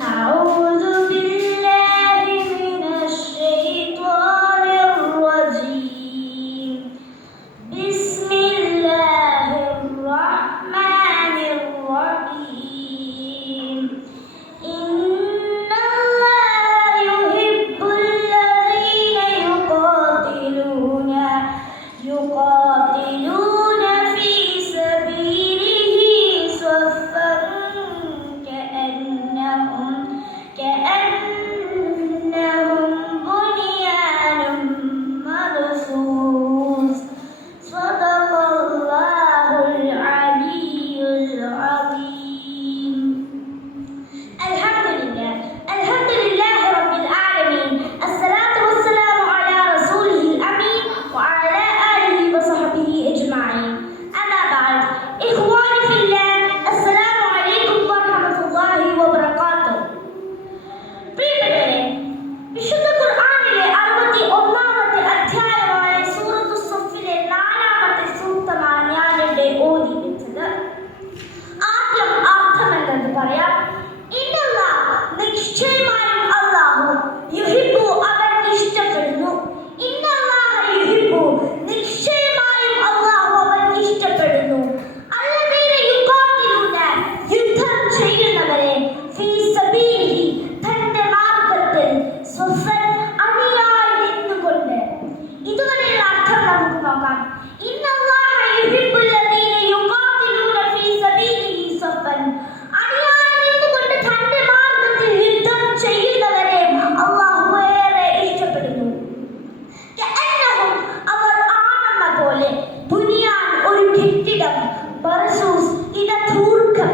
أعوذ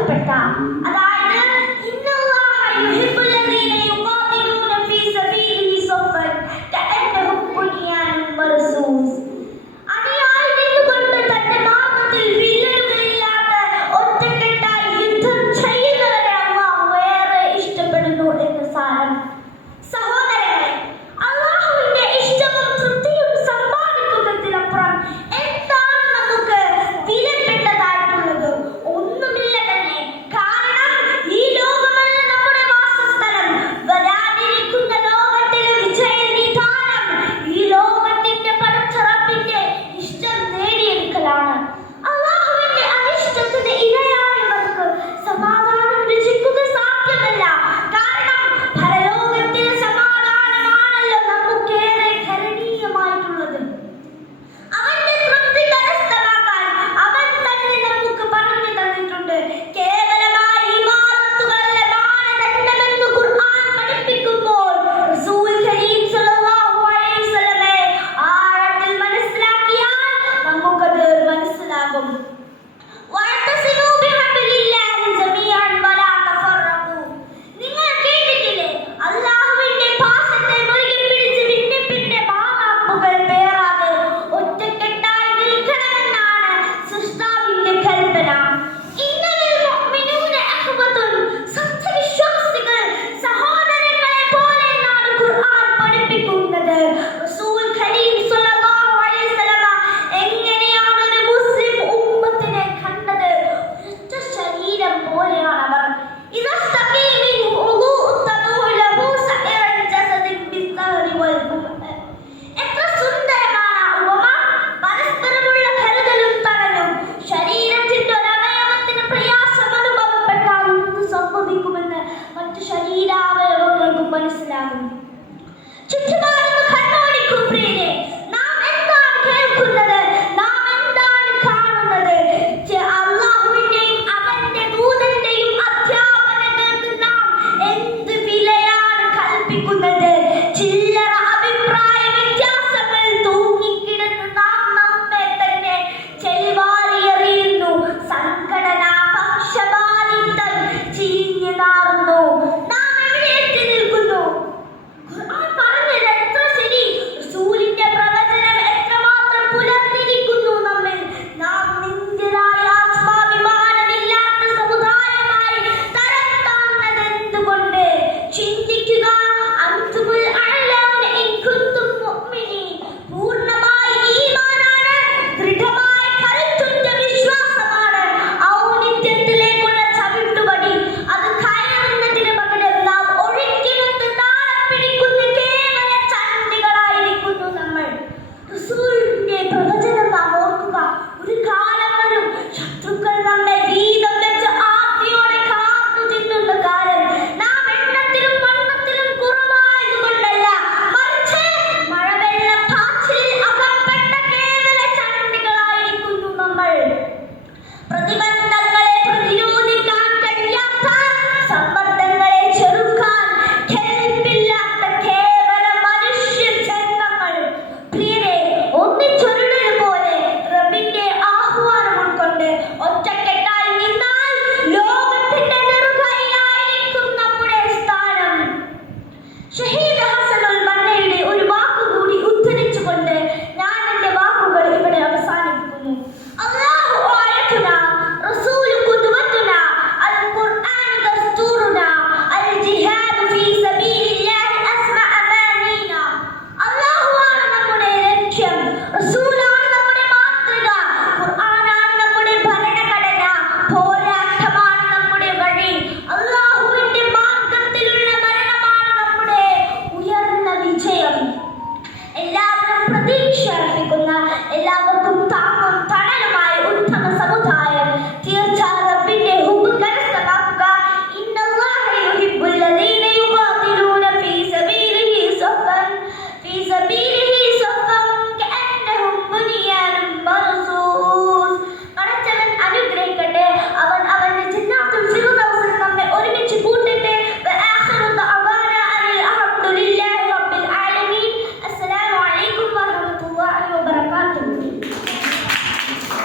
തൂർക്കപ്പെട്ട അതായത്